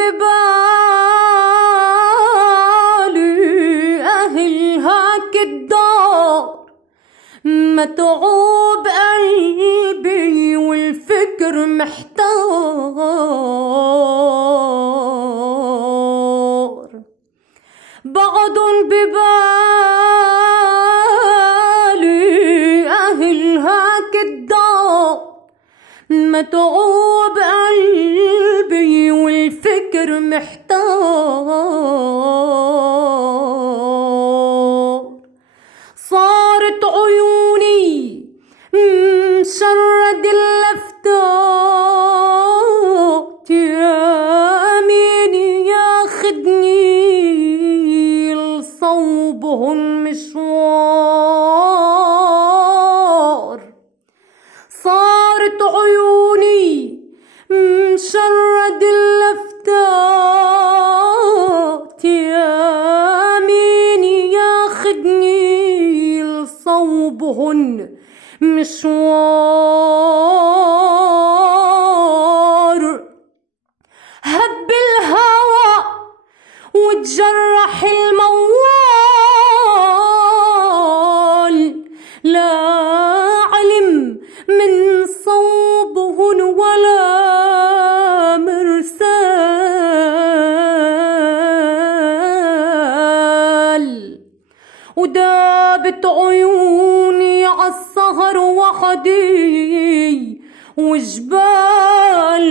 ببالي أهل هاك الدار، متعوب قلبي والفكر محتار. بعضن ببالي أهل هاك الدار، متعوب قلبي والفكر محتار. صارت عيوني مشرد اللفتات، يا مين ياخدني لصوبهن مشوار. صارت عيوني مشرد اللفتات، يا مين ياخدني لصوبهن مشوار. هب الهوى وتجرح الموال، لا علم من صوبهن ولا مرسال. ودابت عيوني عالسهر وحدي، وجبال